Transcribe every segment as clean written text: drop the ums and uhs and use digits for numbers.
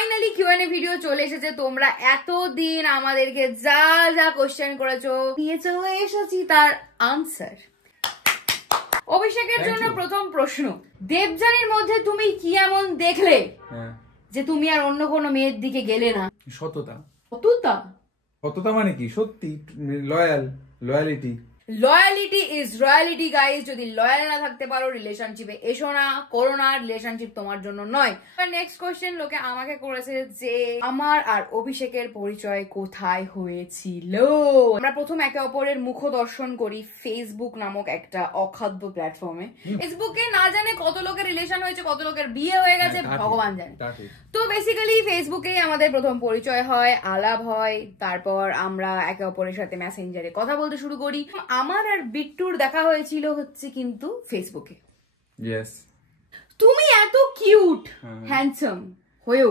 Finally QnA video চলে এসেছে। তোমরা এতদিন আমাদেরকে যা যা কোশ্চেন করেছো নিয়ে চলে এসেছি তার আনসার। অভিষেকের জন্য প্রথম প্রশ্ন, দেবযানীর মধ্যে তুমি কি এমন দেখলে যে তুমি আর অন্য কোনো মেয়ের দিকে গেলে না? সততা। সততা? সততা মানে কি? সত্যি, loyalty. Loyalty is royalty guys. যদি লয়াল না থাকতে পারো রিলেশনশিপে এসো না, করো না, রিলেশনশিপ তোমার জন্য নয়। নেক্সট কোশ্চেন লোকে আমাকে করেছে যে আমার আর অভিষেকের পরিচয় কোথায় হয়েছিল। আমরা প্রথম একে অপরের মুখ দর্শন করি ফেসবুক নামক একটা অখাদ্য প্ল্যাটফর্মে। ফেসবুকে না জানে কত লোকের রিলেশন হয়েছে, কত লোকের বিয়ে হয়ে গেছে ভগবান জানে। তো বেসিক্যালি ফেসবুকেই আমাদের প্রথম পরিচয় হয়, আলাপ হয়, তারপর আমরা একে অপরের সাথে মেসেঞ্জারে কথা বলতে শুরু করি। আমার আর বিট্টুর দেখা হয়েছিল হচ্ছে কিন্তু ফেসবুকে। তুমি এত কিউট হ্যান্ডসাম হয়েও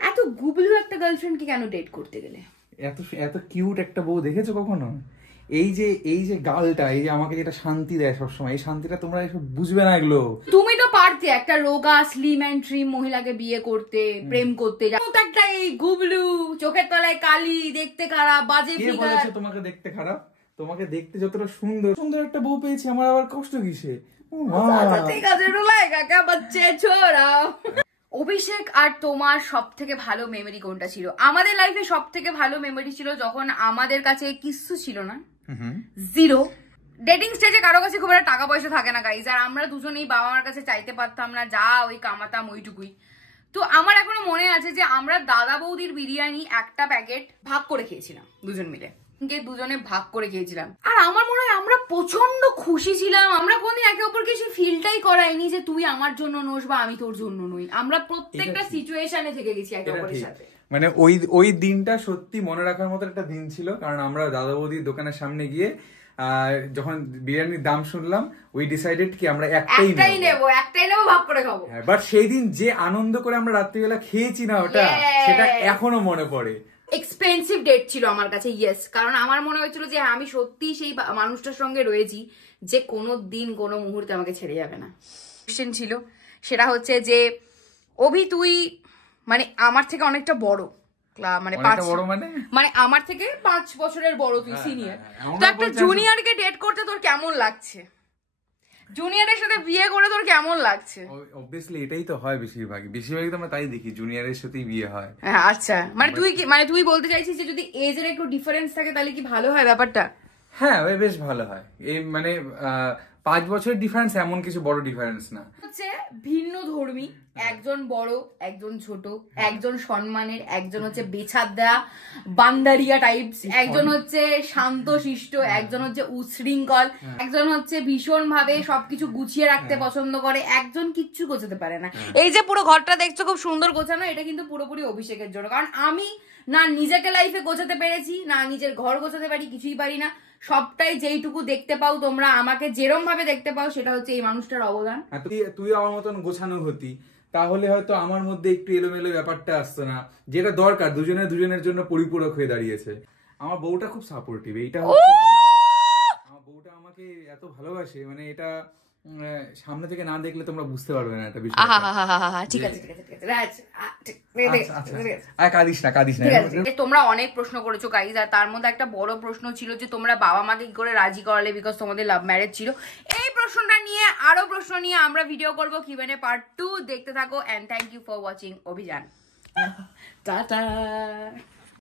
এত গুবলু একটা গার্লফ্রেন্ডকে কেন ডেট করতে গেলে? এত কিউট একটা বউ দেখেছো কখনো? এই যে গালটা, এই যে আমাকে যেটা শান্তি দেয় সবসময়, এই শান্তিটা তোমরা এসব বুঝবে না এগুলো। তুমি তো পারতে একটা রোগা স্লিম অ্যান্ড ট্রিম মহিলাকে বিয়ে করতে, প্রেম করতে। একটা এই গুবলু, চোখের তলায় কালি, দেখতে খারাপ, বাজে ফিগার। তোমাকে দেখতে খারাপ? তোমাকে দেখতে যতটা সুন্দর সুন্দর একটা বউ পেয়েছি, আমার আবার কষ্ট কিসে? ঠিক আছে, রুলাই কাকা বাচ্চা ছোড়া। অভিষেক আর তোমার সব থেকে ভালো মেমোরি কোনটা ছিল? আমাদের লাইফে সব থেকে ভালো মেমোরি ছিল যখন আমাদের কাছে কিচ্ছু ছিল না, জিরো। ডেটিং স্টেজে কারো কাছে খুব একটা টাকা পয়সা থাকে না গাইজ, আর আমরা দুজনেই বাবা মার কাছে চাইতে পারতাম না, যা ওই কামাতাম ওইটুকুই। তো আমার এখনো মনে আছে যে আমরা দাদা বৌদির বিরিয়ানি একটা প্যাকেট ভাগ করে খেয়েছিলাম দুজন মিলে, দুজনে ভাগ করে খেয়েছিলাম। আর আমার মনে হয় আমরা প্রচন্ড খুশি ছিলাম। আমরা কোনদিন একে অপরকে সেই ফিলটাই করাইনি যে তুই আমার জন্য নোস বা আমি তোর জন্য নই। আমরা প্রত্যেকটা সিচুয়েশনে থেকে গেছি একে অপরের সাথে। মানে ওই দিনটা সত্যি মনে রাখার মতো একটা দিন ছিল। কারণ আমরা দাদা বৌদির দোকানের সামনে গিয়ে যখন বিরিয়ানির দাম শুনলাম, উই ডিসাইডেড কি আমরা একটাই নেব, ভাগ করে খাবো। বাট সেই দিন যে আনন্দ করে আমরা রাত্রিবেলা খেয়েছি না, ওটা সেটা এখনো মনে পড়ে। এক্সপেন্সিভ ডেট ছিল আমার কাছে, ইয়েস। কারণ আমার মনে হয়েছিল যে আমি সত্যি সেই মানুষটার সঙ্গে রয়েছি যে কোনো দিন কোনো মুহূর্তে আমাকে ছেড়ে যাবে না। কোশ্চেন ছিল সেটা হচ্ছে যে অভি তুই মানে আমার থেকে অনেকটা বড়, মানে আমার থেকে 5 বছরের বড়, তুই সিনিয়র। তো একটা জুনিয়রকে ডেট করতে তোর কেমন লাগছে? জুনিয়রের সাথে বিয়ে করে তোর কেমন লাগছে? অবভিয়াসলি এটাই তো হয় বেশিরভাগই তো আমরা তাই দেখি, জুনিয়রের সাথেই বিয়ে হয়। আচ্ছা, তুই বলতে চাইছিস যে যদি এজের একটু ডিফারেন্স থাকে তাহলে কি ভালো হয় ব্যাপারটা? হ্যাঁ, বেশ ভালো হয়। এই মানে 5 বছরের ডিফারেন্স এমন কিছু বড় ডিফারেন্স না। হচ্ছে ভিন্ন ধর্মী, একজন বড়, একজন ছোট, একজন সম্মানের, একজন হচ্ছে বেছাদ দেয়া বান্দারিয়া টাইপস, একজন হচ্ছে শান্ত শিষ্ট, একজন হচ্ছে উশৃঙ্খল, একজন হচ্ছে ভীষণ ভাবে সবকিছু গুছিয়ে রাখতে পছন্দ করে, একজন কিচ্ছু গোছাতে পারে না। এই যে পুরো ঘরটা দেখছো খুব সুন্দর গোছানো, এটা কিন্তু পুরোপুরি অভিষেকের জন্য। কারণ আমি না নিজেকে লাইফে গোছাতে পেরেছি, না নিজের ঘর গোছাতে পারি, কিছুই পারি না। সবটাই যেইটুকু দেখতে পাও তোমরা, আমাকে যেরকম ভাবে দেখতে পাও, সেটা হচ্ছে এই মানুষটার অবদান। তুই আমার মতন গোছানো হতি তাহলে হয়তো আমার মধ্যে একটু এলোমেলো ব্যাপারটা আসতো না, যেটা দরকার। দুজনের জন্য পরিপূরক হয়ে দাঁড়িয়েছে। আমার বউটা খুব সাপোর্টিভ, এইটা হচ্ছে আমার বউটা আমাকে এত ভালোবাসে, মানে এটা সামনে থেকে না দেখলে তোমরা বুঝতে পারবে না এটা বিষয়। ঠিক আছে, কাঁদিস না। তোমরা অনেক প্রশ্ন করেছো গাইজ, আর তার মধ্যে একটা বড় প্রশ্ন ছিল যে তোমরা বাবা মাকে কি করে রাজি করালে, বিকজ তোমাদের লাভ ম্যারেজ ছিল। এই প্রশ্নটা নিয়ে আরো প্রশ্ন নিয়ে আমরা ভিডিও করবো কিউএনএ পার্ট 2। দেখতে থাকো, and thank you for watching Abhijan. Tata.